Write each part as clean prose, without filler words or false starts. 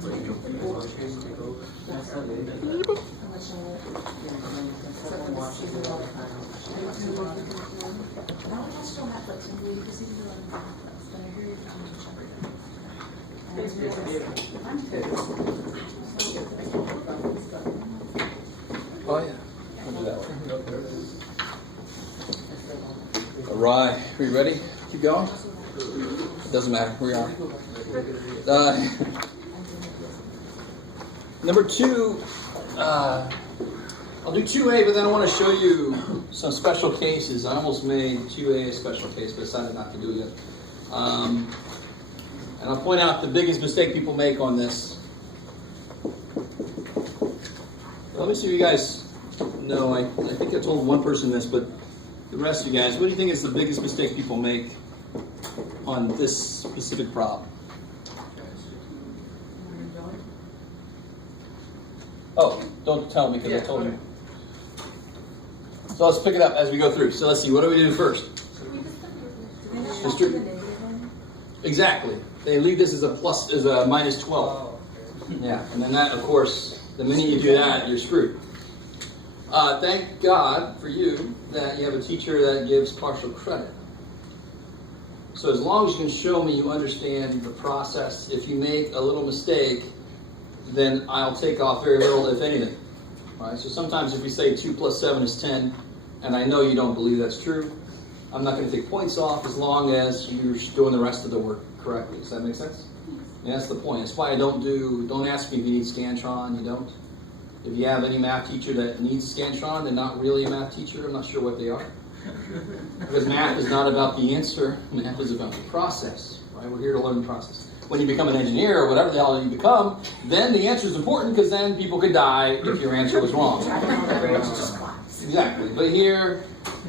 Oh yeah, we'll do that one. All right, are you ready? Keep going. It doesn't matter. We are. Number 2. I'll do 2A, but then I want to show you some special cases. I almost made 2A a special case, but decided not to do it yet. And I'll point out the biggest mistake people make on this. Let me see if you guys know. I think I told one person this, but the rest of you guys, what do you think is the biggest mistake people make on this specific problem? Oh, don't tell me because I told you. So let's pick it up as we go through. So let's see, what do we do first? Exactly. They leave this as a plus, as a minus 12. Yeah, and then that, of course, the minute you do that, you're screwed. Thank God for you that you have a teacher that gives partial credit. So as long as you can show me you understand the process, if you make a little mistake, then I'll take off very little, if anything. All right? So sometimes if we say 2 plus 7 is 10, and I know you don't believe that's true, I'm not going to take points off as long as you're doing the rest of the work correctly. Does that make sense? And that's the point. That's why I don't ask me if you need Scantron, you don't. If you have any math teacher that needs Scantron, they're not really a math teacher. I'm not sure what they are. Because math is not about the answer. Math is about the process. Right? We're here to learn the process. When you become an engineer or whatever the hell you become, then the answer is important because then people could die if your answer was wrong. Exactly. But here,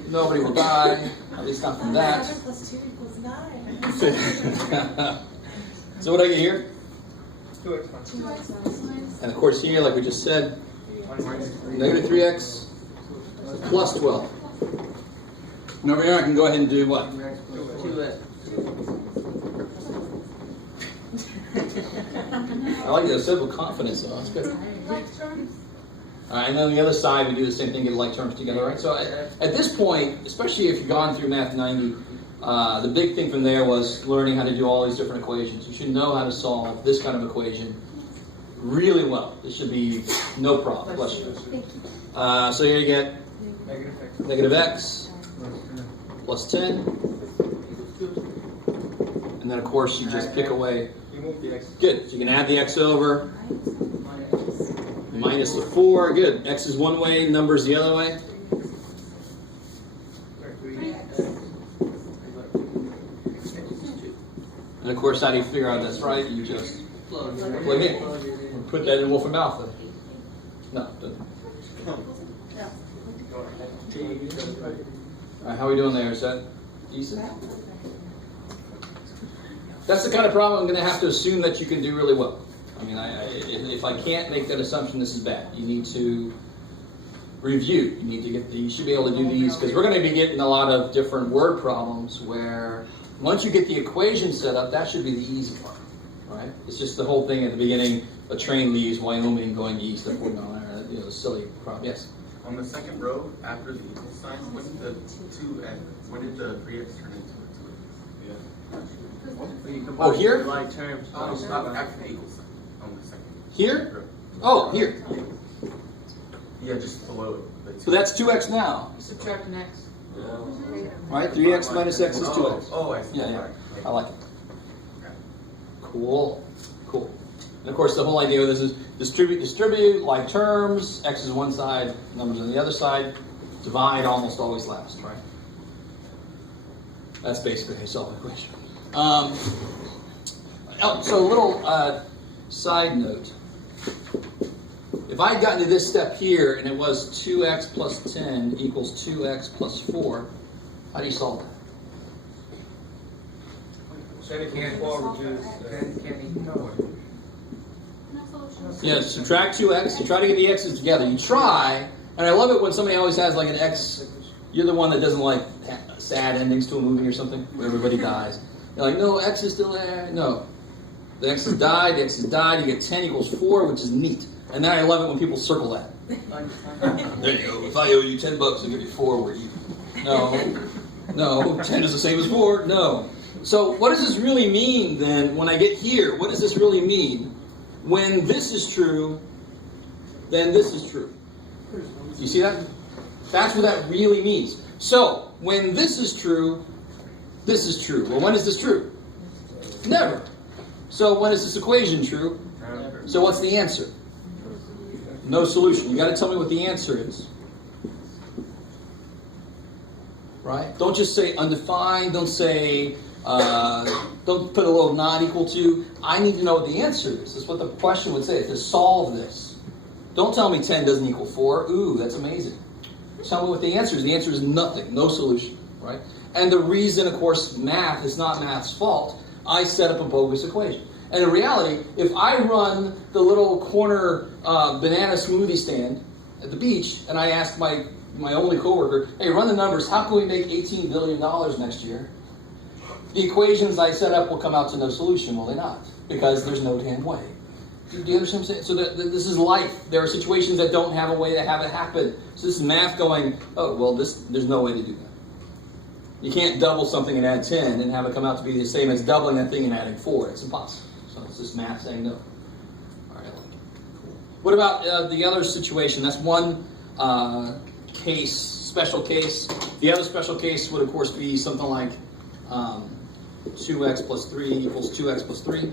nobody will die. At least not from that. 7 plus 2 equals 9. So what do I get here? 2x. And of course here, like we just said, negative 3x plus 12. And over here I can go ahead and do what? 2x. I like that. I said with confidence, though. That's good. All right, and then on the other side, we do the same thing, get like terms together, right? So at this point, especially if you've gone through Math 90, the big thing from there was learning how to do all these different equations. You should know how to solve this kind of equation really well. This should be no problem. Question. So here you get negative x plus 10. And then, of course, you just pick away. Good. So you can add the x over. Minus the 4. Good. X is one way, numbers the other way. And, of course, how do you figure out that's right? You just plug in. Put that in Wolfram Alpha. No. All right, how are we doing there? Is that decent? That's the kind of problem I'm going to have to assume that you can do really well. I mean, if I can't make that assumption, this is bad. You need to review. You need to you should be able to do these because we're going to be getting a lot of different word problems where once you get the equation set up, that should be the easy part, right? It's just the whole thing at the beginning. A train leaves Wyoming going east. Silly problem. Yes. On the second row, after the equal sign, when did the 2x, when did the 3x turn into a 2? Oh, here? Like terms. After the equal sign. On the second. Here? Oh, here. Yeah, just below it. So that's 2x now. Subtract an x. Right? 3x minus x is 2x. Oh, I see. Yeah. I like it. Cool. Cool. And of course, the whole idea of this is distribute like terms. X is one side, numbers on the other side. Divide almost always last, right? That's basically how you solve the equation. So a little side note. If I had gotten to this step here and it was 2x plus 10 equals 2x plus 4, how do you solve that? Yeah, subtract 2x. You try to get the x's together. You try, and I love it when somebody always has like an x. You're the one that doesn't like sad endings to a movie or something where everybody dies. You're like, no, x is still there. No. The x has died, the x has died. You get 10 equals 4, which is neat. And then I love it when people circle that. There you go. If I owe you $10, I'll give you 4. We're even. No, 10 is the same as 4. No. So what does this really mean then when I get here? What does this really mean? When this is true, then this is true. You see that? That's what that really means. So when this is true, this is true. Well, when is this true? Never. So when is this equation true? Never. So what's the answer? No solution. You got to tell me what the answer is. Right? Don't just say undefined. Don't say, don't put a little not equal to. I need to know what the answer is. That's what the question would say. To solve this. Don't tell me 10 doesn't equal 4. Ooh, that's amazing. Tell me what the answer is. The answer is nothing. No solution. Right? And the reason, of course, math is not math's fault. I set up a bogus equation. And in reality, if I run the little corner banana smoothie stand at the beach, and I ask my only coworker, hey, run the numbers, how can we make $18 billion next year? The equations I set up will come out to no solution, will they not? Because there's no damn way. Do you understand what I'm saying? So this is life. There are situations that don't have a way to have it happen. So this is math going, oh, well, there's no way to do that. You can't double something and add 10 and have it come out to be the same as doubling that thing and adding 4. It's impossible. So it's just math saying no. All right, I like it. Cool. What about the other situation? That's one case, special case. The other special case would, of course, be something like 2x plus 3 equals 2x plus 3.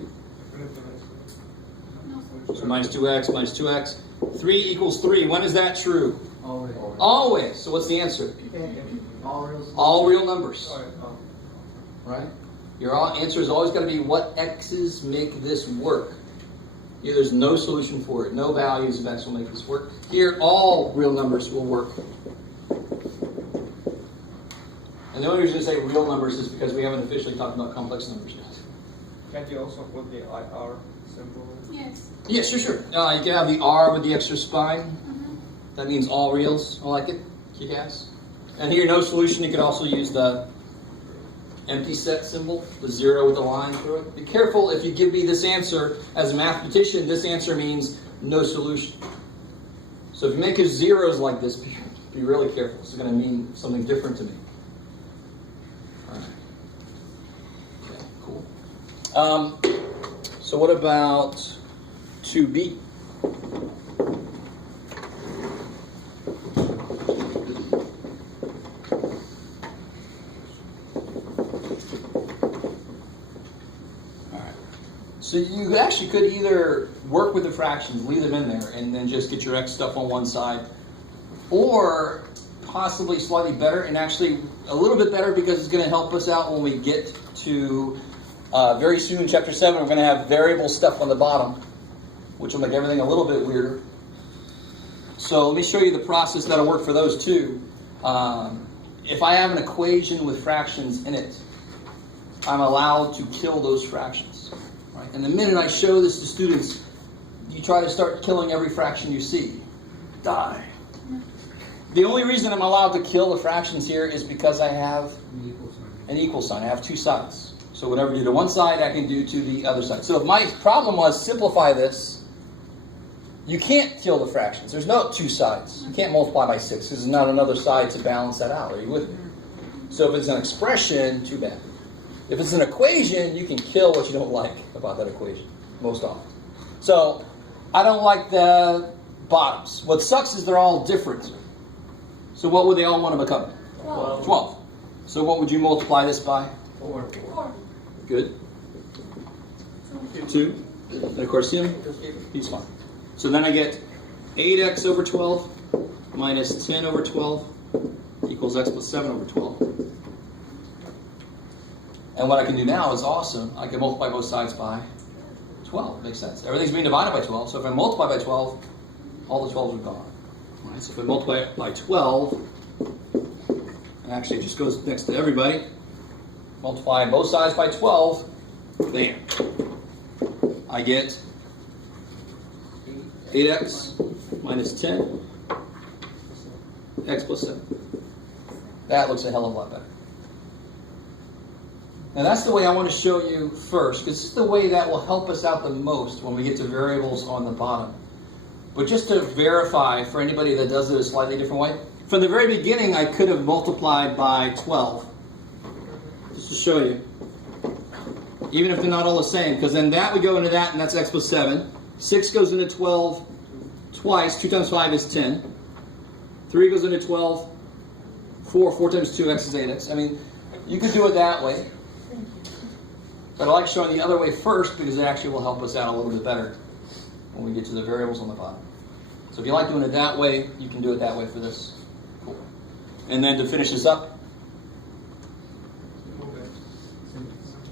So minus 2x minus 2x. 3 equals 3. When is that true? Always. Always. So what's the answer? All real numbers. Right? Your answer is always going to be what x's make this work. Here, there's no solution for it. No values of x will make this work. Here, all real numbers will work. And the only reason I say real numbers is because we haven't officially talked about complex numbers yet. Can't you also put the IR symbol? Yes. Yeah, sure. You can have the R with the extra spine. That means all reals. I like it. Kick ass. And here, no solution. You could also use the empty set symbol, the 0 with the line through it. Be careful if you give me this answer as a mathematician. This answer means no solution. So if you make your zeros like this, be really careful. This is going to mean something different to me. All right. Okay, cool. So what about 2b? So you actually could either work with the fractions, leave them in there, and then just get your x stuff on one side, or possibly slightly better, and actually a little bit better because it's going to help us out when we get to very soon in chapter 7, we're going to have variable stuff on the bottom, which will make everything a little bit weirder. So let me show you the process that'll work for those two. If I have an equation with fractions in it, I'm allowed to kill those fractions. Right? And the minute I show this to students, you try to start killing every fraction you see. Die. The only reason I'm allowed to kill the fractions here is because I have an equal sign. I have two sides. So whatever I do to one side, I can do to the other side. So if my problem was simplify this, you can't kill the fractions. There's no two sides. You can't multiply by 6 because there's not another side to balance that out. Are you with me? So if it's an expression, too bad. If it's an equation, you can kill what you don't like about that equation, most often. So I don't like the bottoms. What sucks is they're all different. So what would they all want to become? 12. So what would you multiply this by? 4. Good. 2. And of course him, he's fine. So then I get 8x over 12 minus 10 over 12 equals x plus 7 over 12. And what I can do now is awesome. I can multiply both sides by 12. Makes sense. Everything's being divided by 12. So if I multiply by 12, all the 12s are gone. All right, so if I multiply it by 12, and actually it just goes next to everybody, multiply both sides by 12, bam. I get 8x minus 10, x plus 7. That looks a hell of a lot better. Now that's the way I want to show you first, because this is the way that will help us out the most when we get to variables on the bottom. But just to verify for anybody that does it a slightly different way, from the very beginning I could have multiplied by 12. Just to show you. Even if they're not all the same, because then that would go into that, and that's x plus 7. 6 goes into 12 twice. 2 times 5 is 10. 3 goes into 12. 4 times 2, x is 8x. I mean, you could do it that way. But I like showing the other way first because it actually will help us out a little bit better when we get to the variables on the bottom. So if you like doing it that way, you can do it that way for this. Cool. And then to finish this up,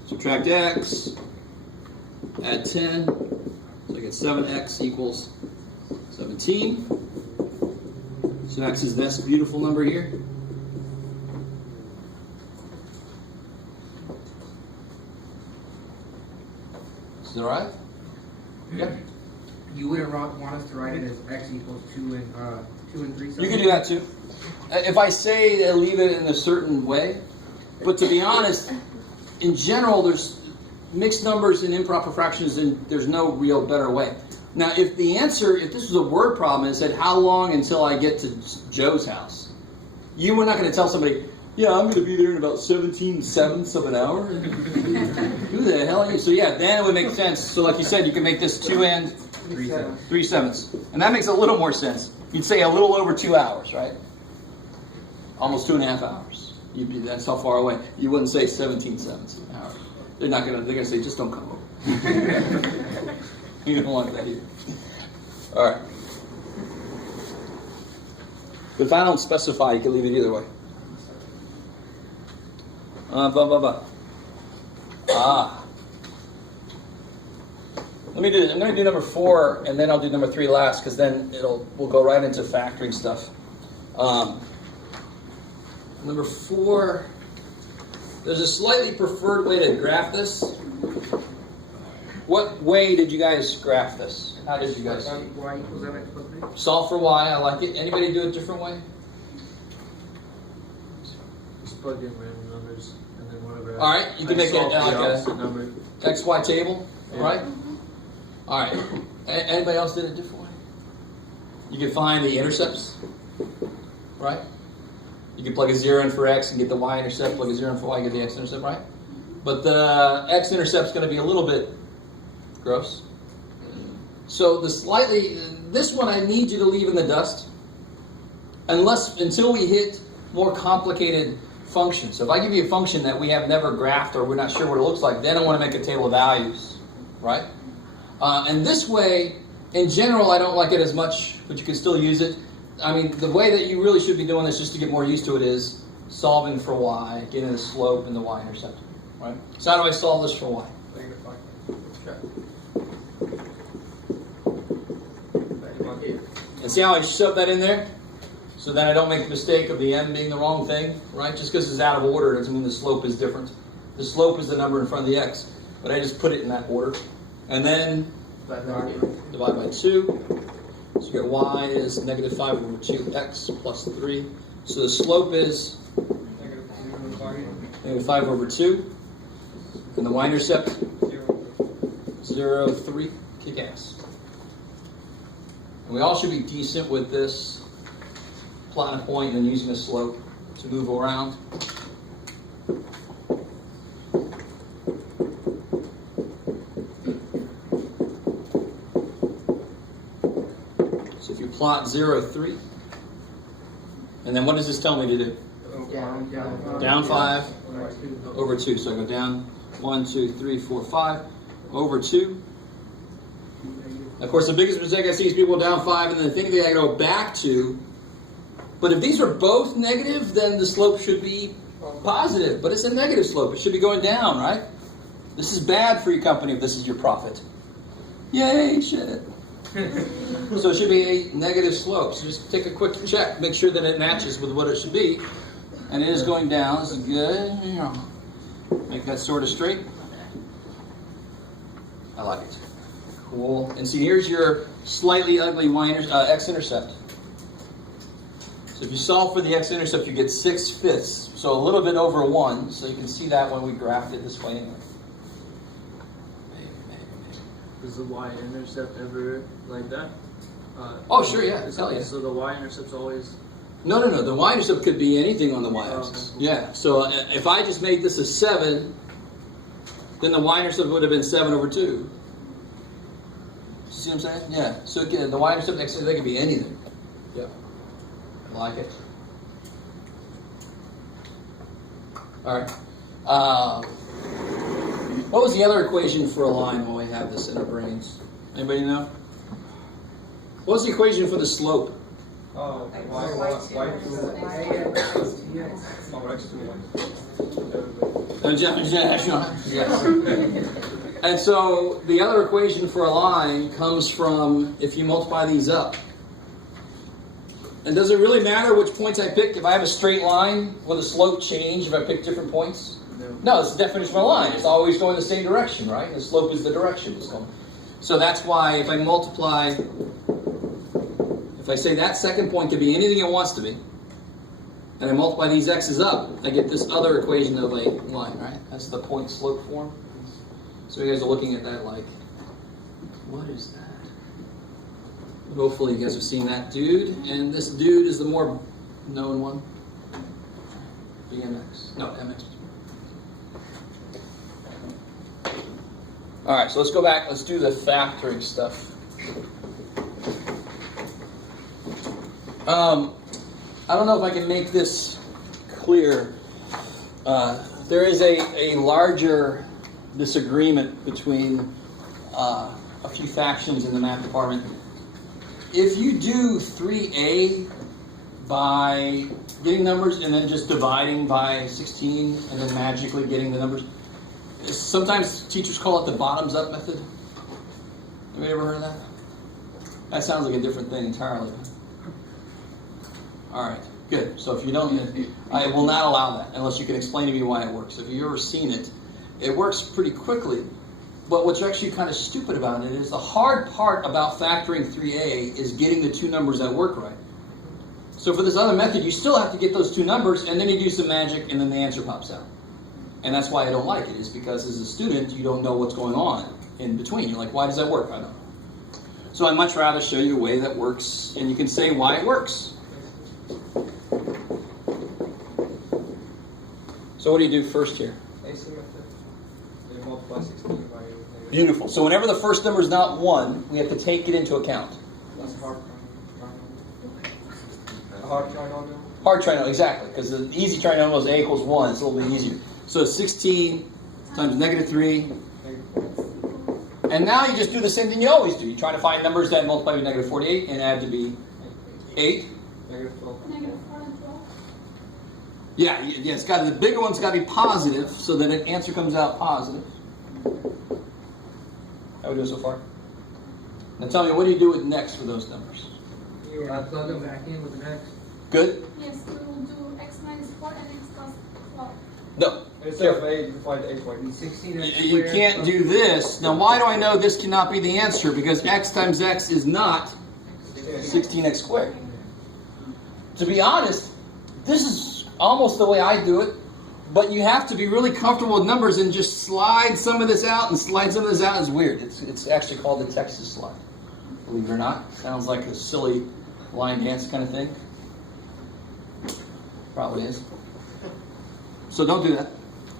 subtract x, add 10, so I get 7x equals 17. So x is this beautiful number here. Is that right? Yeah. You wouldn't want us to write it as x equals 2 and 3. You can do that too. If I say leave it in a certain way, but to be honest, in general, there's mixed numbers and improper fractions, and there's no real better way. Now, if this was a word problem and it said, how long until I get to Joe's house? You were not going to tell somebody, yeah, I'm going to be there in about 17/7 of an hour. Who the hell are you? So yeah, then it would make sense. So like you said, you can make this 2 and 3/7. And that makes a little more sense. You'd say a little over 2 hours, right? Almost 2.5 hours. That's how far away. You wouldn't say 17/7 of an hour. They're going to say, just don't come over. You don't want that either. All right. But if I don't specify, you can leave it either way. Let me do this. I'm going to do number 4, and then I'll do number 3 last, because then we'll go right into factoring stuff. Number 4, there's a slightly preferred way to graph this. What way did you guys graph this? How did you guys? Y equals mx plus 3. Solve for y. I like it. Anybody do it a different way? Just plug in random numbers and then whatever. All right, you can make it like a number. XY table, Yeah. right? All right. Anybody else did it a different way? You can find the intercepts, right? You can plug a 0 in for x and get the y-intercept, plug a 0 in for y, get the x-intercept, right? But the x-intercept is going to be a little bit gross. So this one I need you to leave in the dust until we hit more complicated functions. So if I give you a function that we have never graphed or we're not sure what it looks like, then I want to make a table of values, right? And this way, in general, I don't like it as much, but you can still use it. I mean, the way that you really should be doing this just to get more used to it is solving for y, getting the slope and the y-intercept, right? So how do I solve this for y? And see how I shove that in there? So then I don't make the mistake of the n being the wrong thing, right? Just because it's out of order doesn't mean the slope is different. The slope is the number in front of the x, but I just put it in that order. And then divide by 2. So you get y is negative 5 over 2x plus 3. So the slope is negative 5 over 2. And the y-intercept, 0, 3. Kick ass. And we all should be decent with this plotting a point and using a slope to move around. So if you plot 0, 3, and then what does this tell me to do? Down 5 over 2. So I go down 1, 2, 3, 4, 5 over 2. Of course, the biggest mistake I see is people down 5 and then think they go back 2. But if these are both negative, then the slope should be positive. But it's a negative slope. It should be going down, right? This is bad for your company if this is your profit. Yay, shit. So it should be a negative slope. So just take a quick check. Make sure that it matches with what it should be. And it is going down. This is good. Make that sort of straight. I like it. Cool. And see, here's your slightly ugly x-intercept. So if you solve for the x-intercept, you get 6/5. So a little bit over 1. So you can see that when we graphed it this way anyway. Is the y-intercept ever like that? Oh, sure, yeah. Hell yeah. So the y-intercept's always... No. The y-intercept could be anything on the y-axis. Oh, okay. Yeah. So if I just made this a 7, then the y-intercept would have been 7/2. See what I'm saying? Yeah. So again, the y-intercept next to that could be anything. Yeah. I like it. All right. What was the other equation for a line when we have this in our brains? Anybody know? What was the equation for the slope? Y2 over x2. Yes. And so the other equation for a line comes from if you multiply these up. And does it really matter which points I pick? If I have a straight line, will the slope change if I pick different points? No, it's the definition of a line. It's always going the same direction, right? The slope is the direction it's going. So that's why if I multiply, if I say that second point could be anything it wants to be, and I multiply these x's up, I get this other equation of a line, right? That's the point slope form. So you guys are looking at that like, what is that? Hopefully you guys have seen that dude, and this dude is the more known one. BMX. No, MX. All right, so let's go back. Let's do the factoring stuff. I don't know if I can make this clear. There is a larger disagreement between a few factions in the math department. If you do 3a by getting numbers and then just dividing by 16 and then magically getting the numbers, sometimes teachers call it the bottoms-up method. Have you ever heard of that? That sounds like a different thing entirely. All right, good. So if you don't, I will not allow that unless you can explain to me why it works. If you've ever seen it, it works pretty quickly. But what's actually kind of stupid about it is the hard part about factoring 3a is getting the two numbers that work right. So for this other method, you still have to get those two numbers, and then you do some magic, and then the answer pops out. And that's why I don't like it, is because as a student, you don't know what's going on in between. You're like, why does that work? I don't know. So I'd much rather show you a way that works, and you can say why it works. So what do you do first here? AC method. You multiply 16 by Beautiful. So whenever the first number is not 1, we have to take it into account. That's hard. A hard trinomial. Hard trinomial, exactly, because the easy trinomial is a equals 1. It's a little bit easier. So 16 times -3. And now you just do the same thing you always do. You try to find numbers that multiply with -48 and add to be 8. -12. Yeah, it's got the bigger one's got to be positive so that an answer comes out positive. How we doing so far? Now tell me, what do you do with next for those numbers? You plug them back in with an x. Good? Yes, we will do x minus 4 and x plus 12. No. Instead of 8, you find 8 by 16 x You squared can't plus- do this. Now, why do I know this cannot be the answer? Because x times x is not 16x squared. To be honest, this is almost the way I do it, but you have to be really comfortable with numbers and just slide some of this out and slide some of this out. It's weird. It's actually called the Texas slide. Believe it or not. Sounds like a silly line dance kind of thing. Probably is. So don't do that.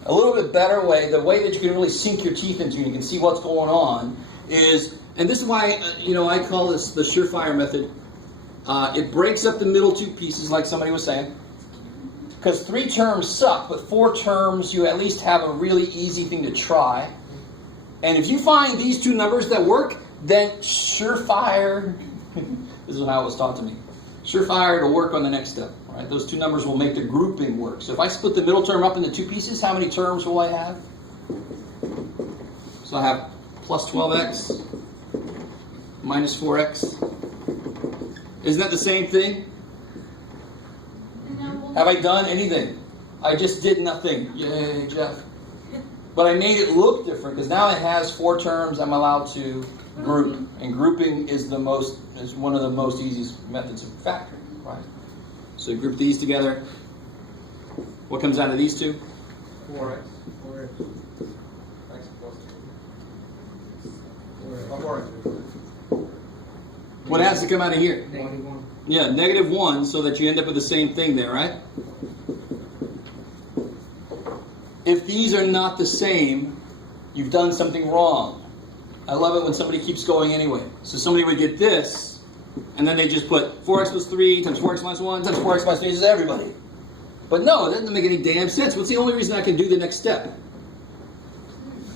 A little bit better way, the way that you can really sink your teeth into and you can see what's going on is, and this is why, I call this the surefire method. It breaks up the middle two pieces like somebody was saying. Because 3 terms suck, but 4 terms you at least have a really easy thing to try. And if you find these two numbers that work, then surefire, this is how it was taught to me, surefire it'll work on the next step. Right? Those two numbers will make the grouping work. So if I split the middle term up into 2 pieces, how many terms will I have? So I have plus 12x minus 4x. Isn't that the same thing? And then we'll Have I done anything? I just did nothing. Yay, Jeff. But I made it look different because now it has 4 terms I'm allowed to group. And grouping is one of the most easiest methods of factoring, right? So group these together. What comes out of these two? 4x. 4x. X plus 2. 4x. 4x. What has to come out of here? -1. Yeah, -1, so that you end up with the same thing there, right? If these are not the same, you've done something wrong. I love it when somebody keeps going anyway. So somebody would get this, and then they just put 4x plus 3 times 4x minus 1 times 4x minus 3 is everybody. But no, it doesn't make any damn sense. What's the only reason I can do the next step?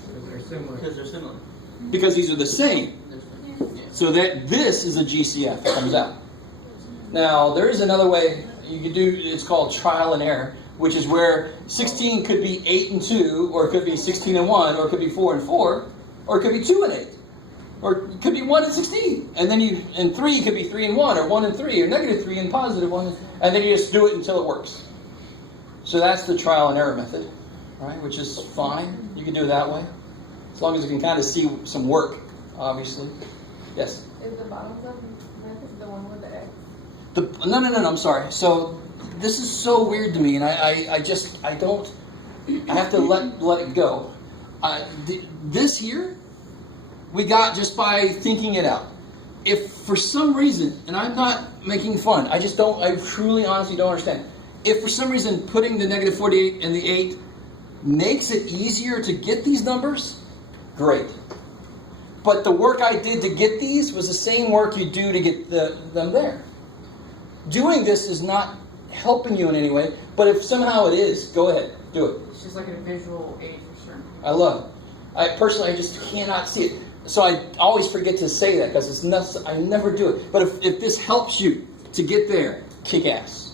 Because they're similar. Because they're similar. Because these are the same. So that this is a GCF that comes out. Now, there is another way you could do, it's called trial and error, which is where 16 could be 8 and 2, or it could be 16 and 1, or it could be 4 and 4, or it could be 2 and 8, or it could be 1 and 16. And then and 3 could be 3 and 1, or 1 and 3, or -3 and +1, and then you just do it until it works. So that's the trial and error method, right? Which is fine. You can do it that way, as long as you can kind of see some work, obviously. Yes? Is the bottom of method the one with the X? No, I'm sorry. So this is so weird to me, and I have to let it go. This here, we got just by thinking it out. If for some reason, and I'm not making fun, I truly, honestly don't understand. If for some reason putting the -48 and the 8 makes it easier to get these numbers, great. But the work I did to get these was the same work you do to get them there. Doing this is not helping you in any way, but if somehow it is, go ahead, do it. It's just like a visual aid for sure. I love it. I personally just cannot see it. So I always forget to say that because it's nuts. I never do it. But if this helps you to get there, kick ass.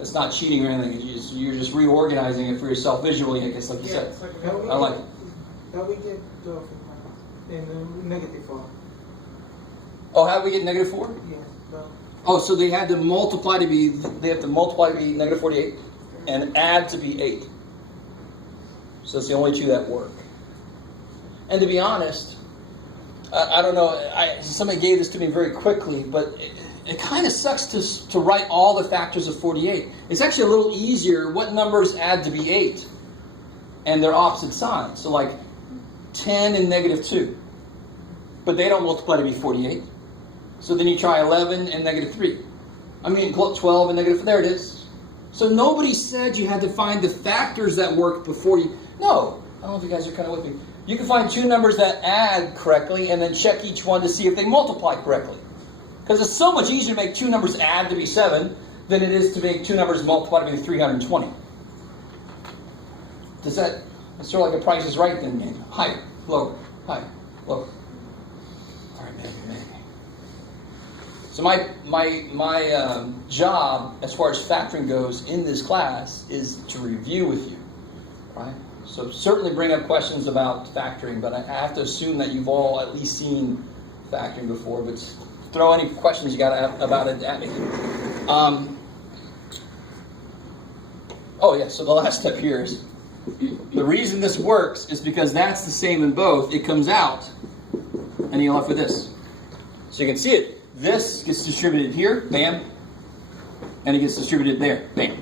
It's not cheating or anything. You're just reorganizing it for yourself visually, I guess, like you said. It's like I like it. How we get in negative form? Oh, how do we get -4? Yeah. Well, Oh, so they have to multiply to be -48 and add to be 8. So it's the only two that work. And to be honest, I don't know, somebody gave this to me very quickly, but it kind of sucks to write all the factors of 48. It's actually a little easier what numbers add to be 8 and their opposite signs. So like 10 and -2. But they don't multiply to be 48. So then you try 11 and -3. 12 and -4. There it is. So nobody said you had to find the factors that worked before you. No. I don't know if you guys are kind of with me. You can find two numbers that add correctly and then check each one to see if they multiply correctly. Because it's so much easier to make two numbers add to be 7 than it is to make two numbers multiply to be 320. It's sort of like a Price is Right thing game. Higher, lower, higher, lower. All right, maybe. So my job, as far as factoring goes in this class, is to review with you, right? So certainly bring up questions about factoring, but I have to assume that you've all at least seen factoring before, but throw any questions you got about it at me. So the last step here is, the reason this works is because that's the same in both. It comes out, and you're left with this. So you can see it. This gets distributed here, bam, and it gets distributed there, bam.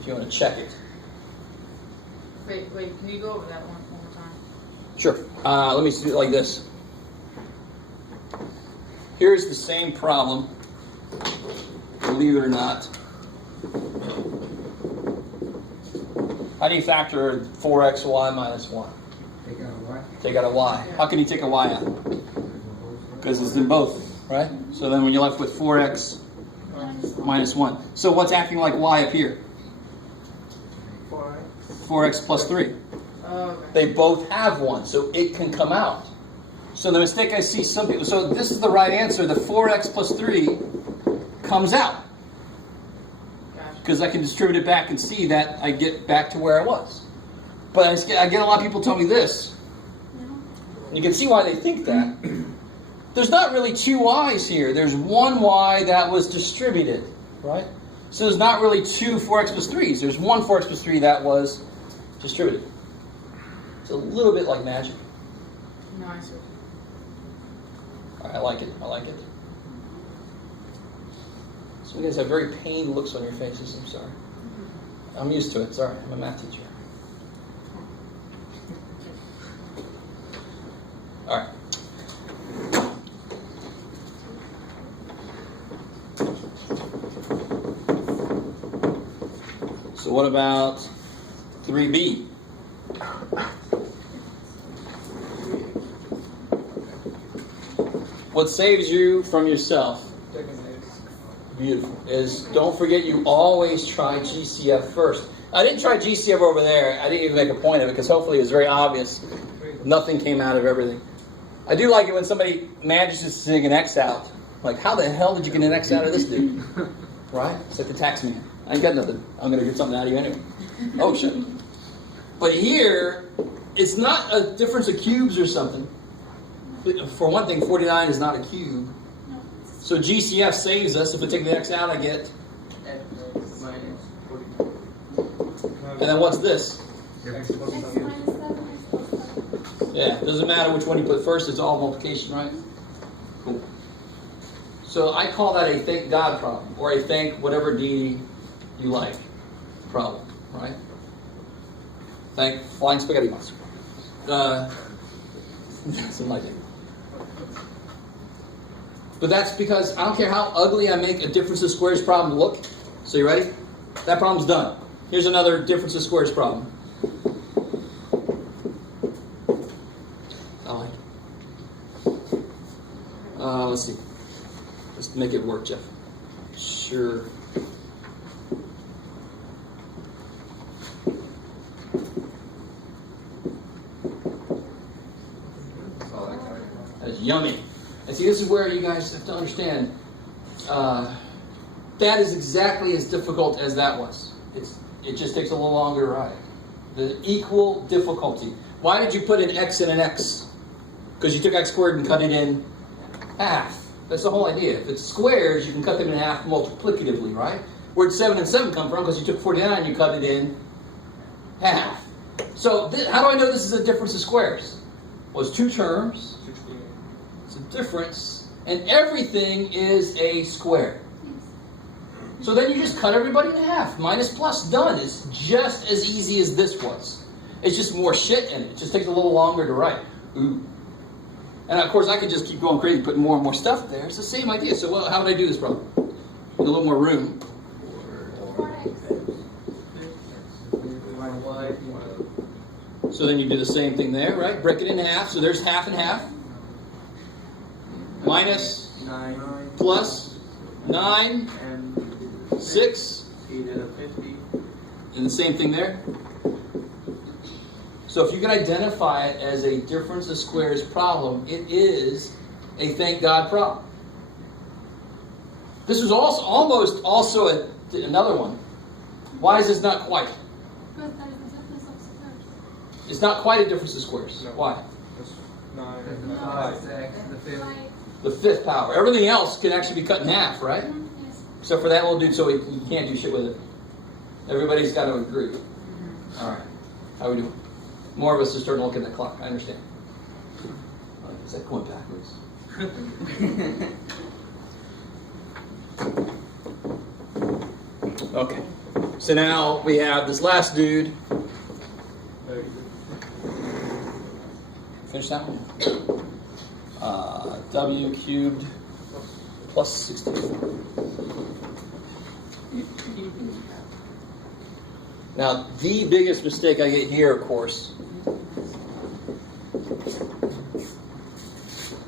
If you want to check it. Wait, can you go over that one more time? Sure. Let me do it like this. Here's the same problem, believe it or not. How do you factor 4xy minus 1? Take out a y. Take out a y. How can you take a y out? Because it's in both, right? So then when you're left with 4x minus 1. So what's acting like y up here? 4x plus 3. Oh, okay. They both have 1, so it can come out. So the mistake I see some people, so this is the right answer. The 4x plus 3 comes out. Because I can distribute it back and see that I get back to where I was. But I get a lot of people tell me this. And you can see why they think that. There's not really two y's here. There's one y that was distributed, right? So there's not really two 4x plus 3s. There's one 4x plus 3 that was distributed. It's a little bit like magic. Nice. I like it. So Some of you guys have very pained looks on your faces. I'm sorry. I'm used to it. Sorry, I'm a math teacher. All right. So what about 3b? What saves you from yourself? Beautiful. Is don't forget you always try GCF first. I didn't try GCF over there. I didn't even make a point of it because hopefully it was very obvious. Nothing came out of everything. I do like it when somebody manages to sing an X out. Like, how the hell did you get an X out of this dude? Right? It's like the tax man. I ain't got nothing. I'm going to get something out of you anyway. Oh, shit. But here, it's not a difference of cubes or something. For one thing, 49 is not a cube. So GCF saves us. If we take the X out, I get. And then what's this? X minus 7, X plus 7. Yeah, it doesn't matter which one you put first. It's all multiplication, right? Cool. So I call that a thank God problem, or a thank whatever deity you like problem, right? Thank flying spaghetti monster. Something like that. But that's because I don't care how ugly I make a difference of squares problem look. So you ready? That problem's done. Here's another difference of squares problem. I like it. Let's see. Let's make it work, Jeff. Sure. That's yummy. And see, this is where you guys have to understand. That is exactly as difficult as that was. It just takes a little longer to write. The equal difficulty. Why did you put an x and an x? Because you took x squared and cut it in half. That's the whole idea. If it's squares, you can cut them in half multiplicatively, right? Where'd 7 and 7 come from? Because you took 49 and you cut it in half. So how do I know this is a difference of squares? Well, it's two terms. It's a difference. And everything is a square. So then you just cut everybody in half. Minus plus, done. It's just as easy as this was. It's just more shit in it. It just takes a little longer to write. Ooh. And of course, I could just keep going crazy, putting more and more stuff there. It's the same idea. So how would I do this problem? A little more room. 4x. So then you do the same thing there, right? Break it in half. So there's half and half. Minus 9 plus 9, and 6, 8 and a 50. and the same thing there. So if you can identify it as a difference of squares problem, it is a thank God problem. This was almost also another one. Why is this not quite? Because there is a difference of squares. It's not quite a difference of squares. No. Why? That's 9 There's and the 5. 5, the X, the 5th. Right. The fifth power. Everything else can actually be cut in half, right? Yes. Except for that little dude, so you can't do shit with it. Everybody's got to agree. All right. How we doing? More of us are starting to look at the clock. I understand. Is that going backwards? Okay. So now we have this last dude. Finish that one? W cubed plus 64. Now, the biggest mistake I get here, of course,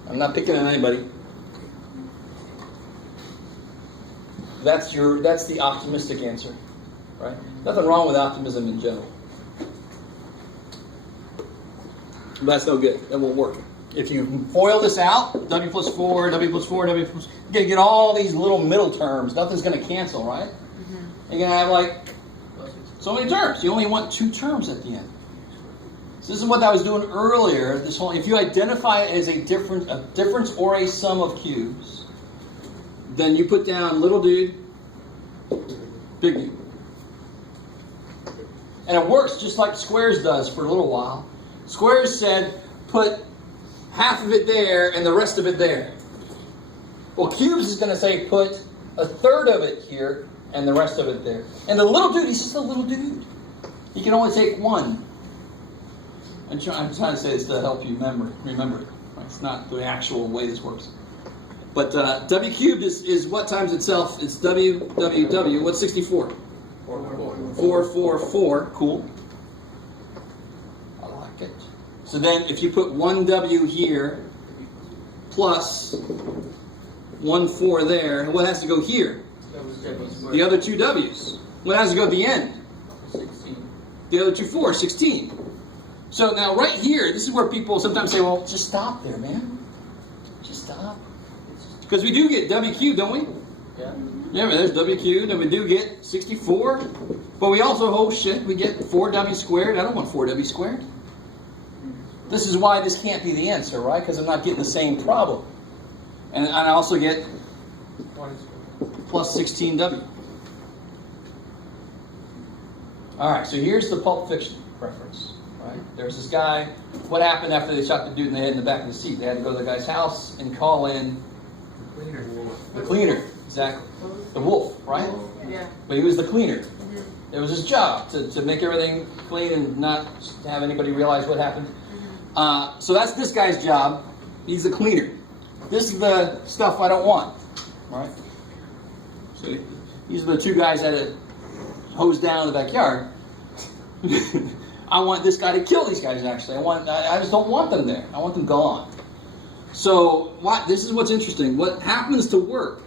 I'm not picking on anybody. That's the optimistic answer, right? Nothing wrong with optimism in general. But that's no good. That won't work. If you FOIL this out, W plus 4, W plus 4, W plus... You're going to get all these little middle terms. Nothing's going to cancel, right? You're going to have like so many terms. You only want 2 terms at the end. So this is what I was doing earlier. This whole, if you identify it as a difference or a sum of cubes, then you put down little dude, big dude. And it works just like squares does for a little while. Squares said put half of it there and the rest of it there. Well, cubes is going to say put a third of it here and the rest of it there. And the little dude, he's just a little dude. He can only take one. I'm trying to say this to help you remember it. It's not the actual way this works. But W cubed is what times itself? It's W. What's 64? 444. Cool. I like it. So then if you put 1W here plus 1 4 there, what has to go here? The other 2 W's. What has to go at the end? 16. The other 2 4s, 16. So now right here, this is where people sometimes say, well, just stop there, man. Just stop. Because we do get W cubed, don't we? Yeah. Yeah, there's W cubed, and we do get 64. But we also, oh shit, we get 4W squared. I don't want 4W squared. This is why this can't be the answer, right? Because I'm not getting the same problem. And I also get plus 16W. All right, so here's the Pulp Fiction reference. Right? There's this guy. What happened after they shot the dude in the head in the back of the seat? They had to go to the guy's house and call in the cleaner. Exactly. The wolf, right? Yeah. But he was the cleaner. It was his job to make everything clean and not have anybody realize what happened. So that's this guy's job. He's the cleaner. This is the stuff I don't want. Right? So these are the 2 guys that had hosed down in the backyard. I want this guy to kill these guys, actually. I just don't want them there. I want them gone. So this is what's interesting. What happens to work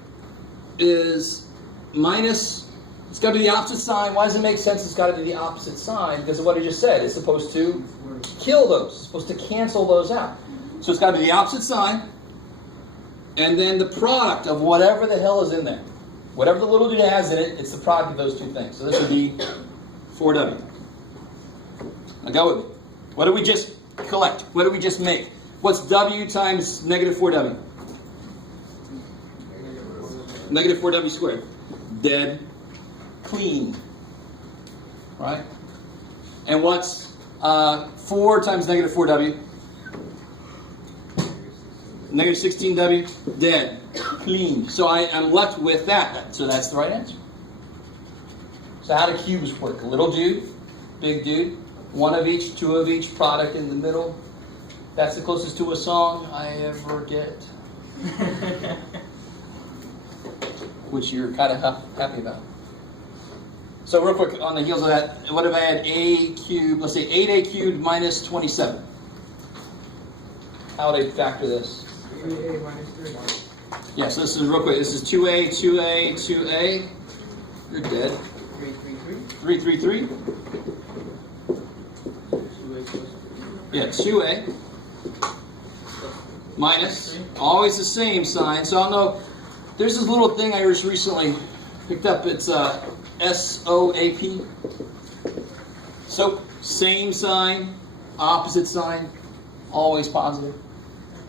is minus, it's got to be the opposite sign. Why does it make sense it's got to be the opposite sign? Because of what I just said. It's supposed to kill those. It's supposed to cancel those out. So it's got to be the opposite sign. And then the product of whatever the hell is in there. Whatever the little dude has in it, it's the product of those 2 things. So this would be 4W. Now go with me. What did we just collect? What did we just make? What's W times negative 4W? Negative 4W squared. Dead. Clean. Right? And what's 4 times negative 4W? Negative 16W. Dead. Clean. So I'm left with that. So that's the right answer. So how do cubes work? Little dude, big dude. 1 of each, 2 of each, product in the middle. That's the closest to a song I ever get. Which you're kind of happy about. So real quick, on the heels of that, what if I had A cubed, let's say 8A cubed minus 27? How would I factor this? 3A minus 3. Yeah, so this is real quick. This is 2A, 2A, 2A. You're dead. 3, 3, 3. 3, 3, 3. 2A plus. Yeah, 2A. Minus. Always the same sign. So I'll know. There's this little thing I just recently picked up. It's SOAP. So, same sign, opposite sign, always positive.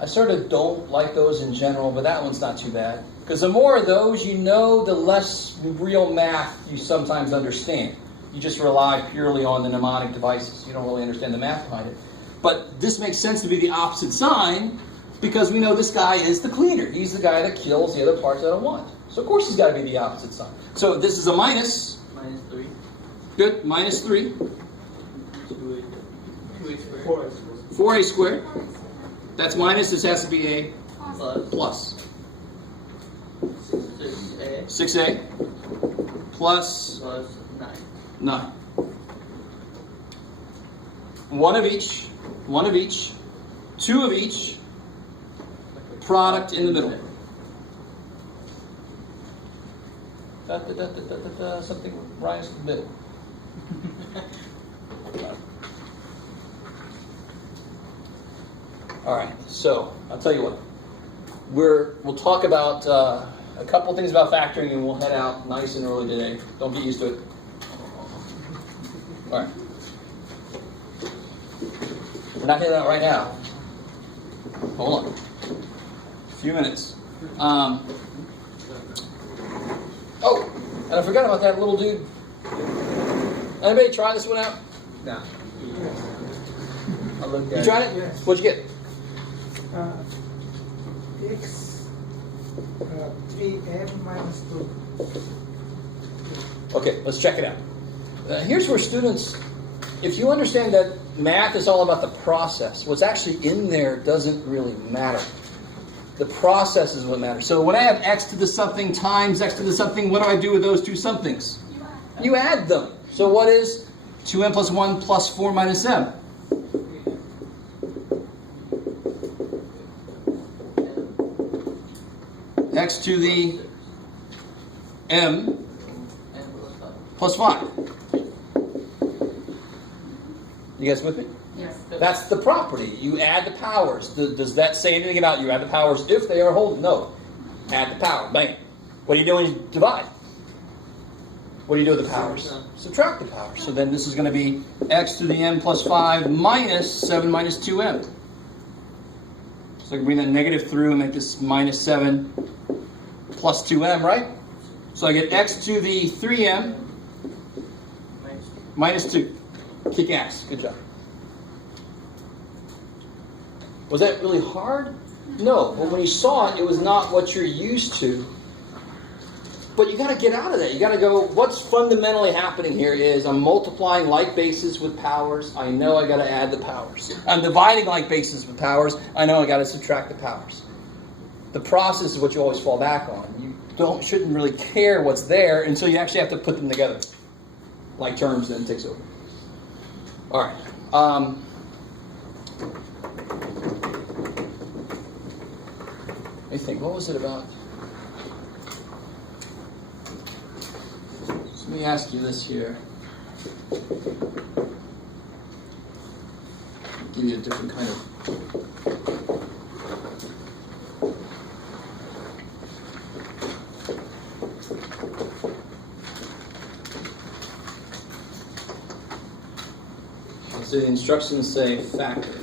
I sort of don't like those in general, but that one's not too bad. Because the more of those you know, the less real math you sometimes understand. You just rely purely on the mnemonic devices. You don't really understand the math behind it. But this makes sense to be the opposite sign because we know this guy is the cleaner. He's the guy that kills the other parts that I don't want. So of course he's got to be the opposite sign. So this is a minus. Minus 3. Good. Minus 3. 2A. 2A squared. 4 4A squared. That's minus. This has to be a Plus. plus. 6A. 6A plus Plus 9. 9. 1 of each. 1 of each. 2 of each. Product in the middle. Something rhymes in the middle. All right, so I'll tell you what. We'll talk about a couple things about factoring, and we'll head out nice and early today. Don't get used to it. All right. We're not heading out right now. Hold on. A few minutes. Oh, and I forgot about that little dude. Anybody try this one out? Nah. I looked at You tried it? Yes. What'd you get? X 3m minus 2. Okay, let's check it out. Here's where students, if you understand that math is all about the process, what's actually in there doesn't really matter. The process is what matters. So when I have x to the something times x to the something, what do I do with those two somethings? You add them. So what is 2m plus 1 plus 4 minus m? X to the m plus 5. You guys with me? Yes. That's the property. You add the powers. Does that say anything about you add the powers if they are whole? No. Add the power. Bang. What are you doing? You divide. What do you do with the powers? Subtract the powers. So then this is going to be x to the m plus 5 minus 7 minus 2m. So I can bring that negative through and make this minus 7 plus 2m, right? So I get x to the 3m minus 2. Kick ass. Good job. Was that really hard? No. But when you saw it, it was not what you're used to. But you got to get out of that. You got to go, what's fundamentally happening here is I'm multiplying like bases with powers. I know I got to add the powers. I'm dividing like bases with powers. I know I got to subtract the powers. The process is what you always fall back on. You shouldn't really care what's there until you actually have to put them together. Like terms then takes over. All right. Let me think. What was it about? So let me ask you this here. Give you a different kind of. So the instructions say factor.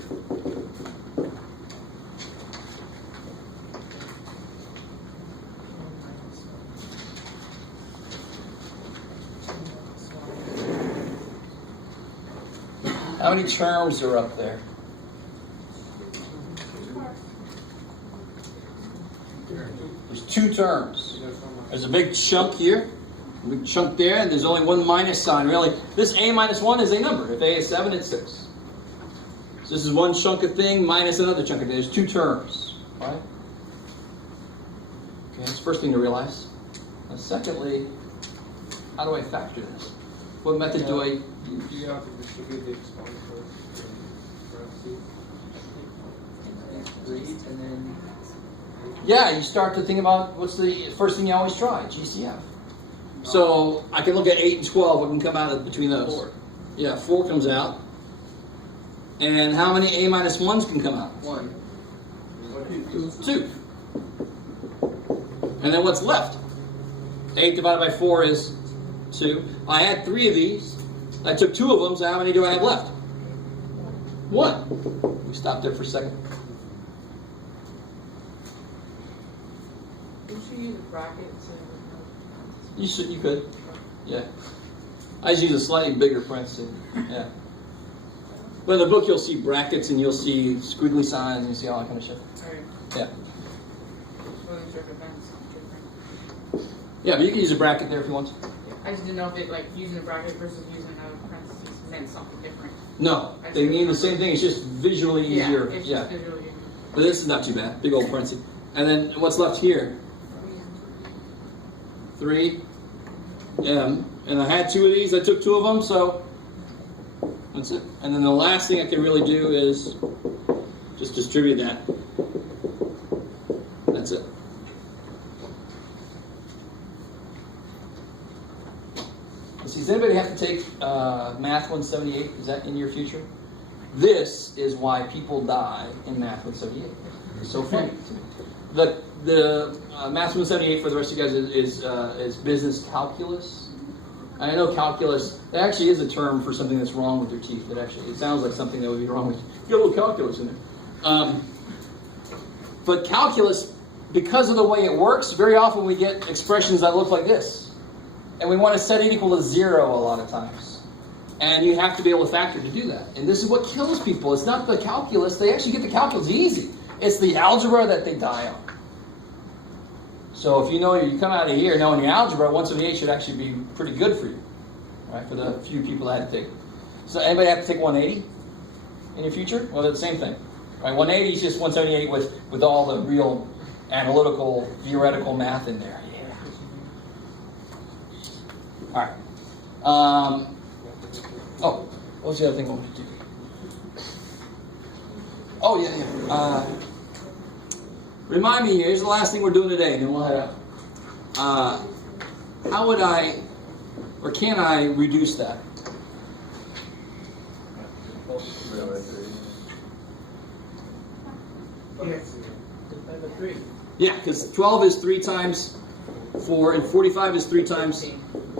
How many terms are up there? There's 2 terms. There's a big chunk here, a big chunk there, and there's only one minus sign, really. This a minus 1 is a number. If a is 7, it's 6. So this is one chunk of thing minus another chunk of thing. There's 2 terms, right? Okay, that's the first thing to realize. Now, secondly, how do I factor this? What method do I use? You have to distribute the exponent first in parentheses. And then Yeah, you start to think about what's the first thing you always try, GCF. So I can look at 8 and 12, what can come out of between those? 4. Yeah, 4 comes out. And how many a minus 1s can come out? 1. 2. And then what's left? 8 divided by 4 is 2. I had 3 of these. I took 2 of them, so how many do I have left? 1. We stop there for a second. You should use a bracket You could. Yeah. I just use a slightly bigger parenthesis. Yeah. But in the book you'll see brackets and you'll see squiggly signs and you see all that kind of shit. Yeah. Yeah, but you can use a bracket there if you want. I just didn't know if it, like, using a bracket versus using a parentheses meant something different. No, they mean the same thing. It's just visually easier. Yeah, it's Yeah. just visually easier. But this is not too bad. Big old parenthesis. And then what's left here? 3m. And I had 2 of these. I took 2 of them, so that's it. And then the last thing I can really do is just distribute that. That's it. Does anybody have to take Math 178? Is that in your future? This is why people die in Math 178. It's so funny. The Math 178 for the rest of you guys is business calculus. I know calculus. That actually is a term for something that's wrong with your teeth. It sounds like something that would be wrong with. Get a little calculus in there. But calculus, because of the way it works, very often we get expressions that look like this. And we want to set it equal to 0 a lot of times. And you have to be able to factor to do that. And this is what kills people. It's not the calculus. They actually get the calculus easy. It's the algebra that they die on. So if you know you come out of here knowing your algebra, 178 should actually be pretty good for you, right? For the few people that had to take it. So anybody have to take 180 in your future? Well, it's the same thing, right? 180 is just 178 with all the real analytical, theoretical math in there. Yeah. All right. Oh, what was the other thing I wanted to do? Oh, yeah. Remind me here, here's the last thing we're doing today, and then we'll head out. How would I, or can I, reduce that? Yeah, because 12 is 3 times 4, and 45 is 3 times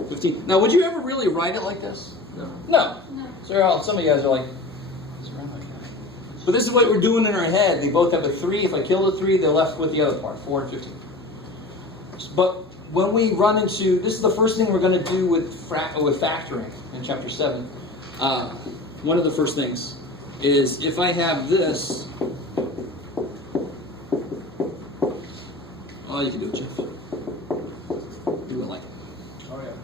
15. Now, would you ever really write it like this? No. No. No. So some of you guys are like, but this is what we're doing in our head. They both have a 3. If I kill the 3, they're left with the other part, 4 and 15. But when we run into, this is the first thing we're going to do with factoring in chapter 7. One of the first things is if I have this, oh, you can do it, Jeff. You will like it. Oh yeah.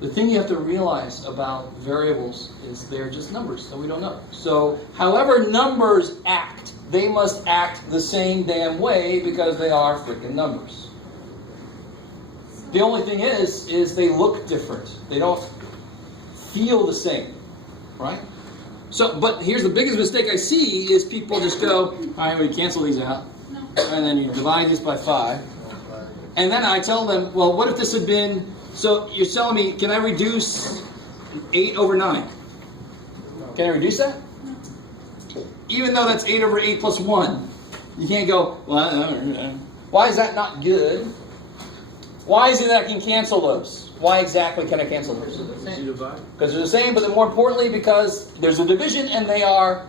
The thing you have to realize about variables is they're just numbers that we don't know. So, however numbers act, they must act the same damn way because they are freaking numbers. The only thing is they look different. They don't feel the same, right? So, but here's the biggest mistake I see is people just go, all right, we cancel these out, No. and then you divide this by 5, and then I tell them, well, what if this had been? So you're telling me, can I reduce 8 over 9? Can I reduce that? Even though that's 8 over 8 plus 1. You can't go, well, why is that not good? Why is it that I can cancel those? Why exactly can I cancel those? Because they're the same, but then more importantly, because there's a division and they are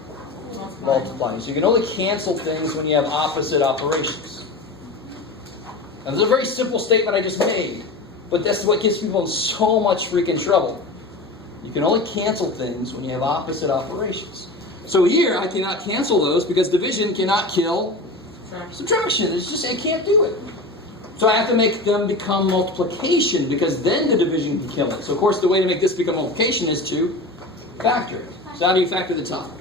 multiplying. So you can only cancel things when you have opposite operations. Now, this is a very simple statement I just made. But that's what gets people in so much freaking trouble. You can only cancel things when you have opposite operations. So here, I cannot cancel those because division cannot kill subtraction. It's just, I can't do it. So I have to make them become multiplication because then the division can kill it. So of course, the way to make this become multiplication is to factor it. So how do you factor the top?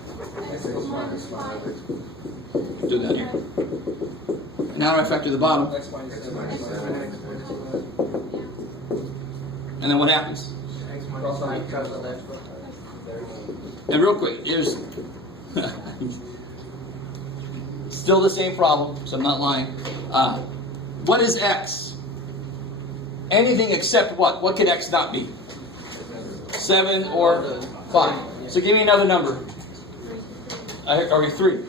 Do that here. And how do I factor the bottom? X minus And then what happens? And real quick, here's still the same problem, so I'm not lying. What is x? Anything except what? What could x not be? 7 or 5. So give me another number. Or 3.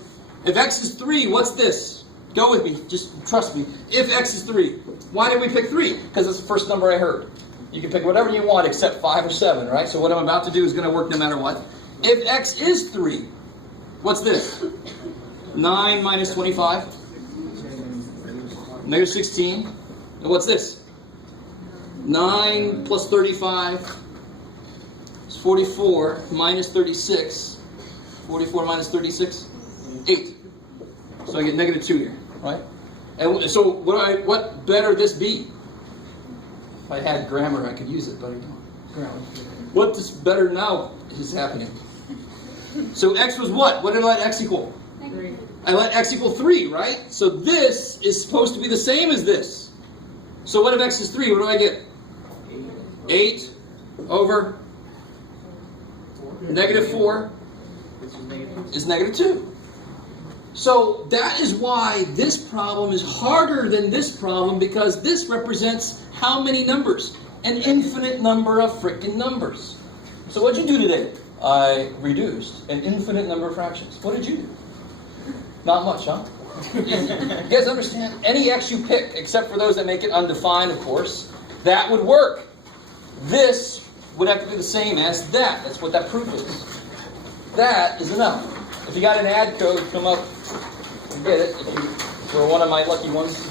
If x is 3, what's this? Go with me. Just trust me. If x is 3, why did we pick 3? Because it's the first number I heard. You can pick whatever you want except 5 or 7, right? So what I'm about to do is going to work no matter what. If x is 3, what's this? 9 minus 25? Negative 16. And what's this? 9 plus 35 is 44 minus 36. 44 minus 36? 8. So I get negative 2 here, right? And so what better this be? If I had grammar, I could use it, but I don't. What is better now is happening. So x was what? What did I let x equal? 3. I let x equal 3, right? So this is supposed to be the same as this. So what if x is 3? What do I get? 8 over negative 4 is negative 2. So that is why this problem is harder than this problem, because this represents how many numbers? An infinite number of frickin' numbers. So what did you do today? I reduced an infinite number of fractions. What did you do? Not much, huh? You guys understand? Any x you pick, except for those that make it undefined, of course, that would work. This would have to be the same as that. That's what that proof is. That is enough. If you got an add code, come up and get it. If you were one of my lucky ones.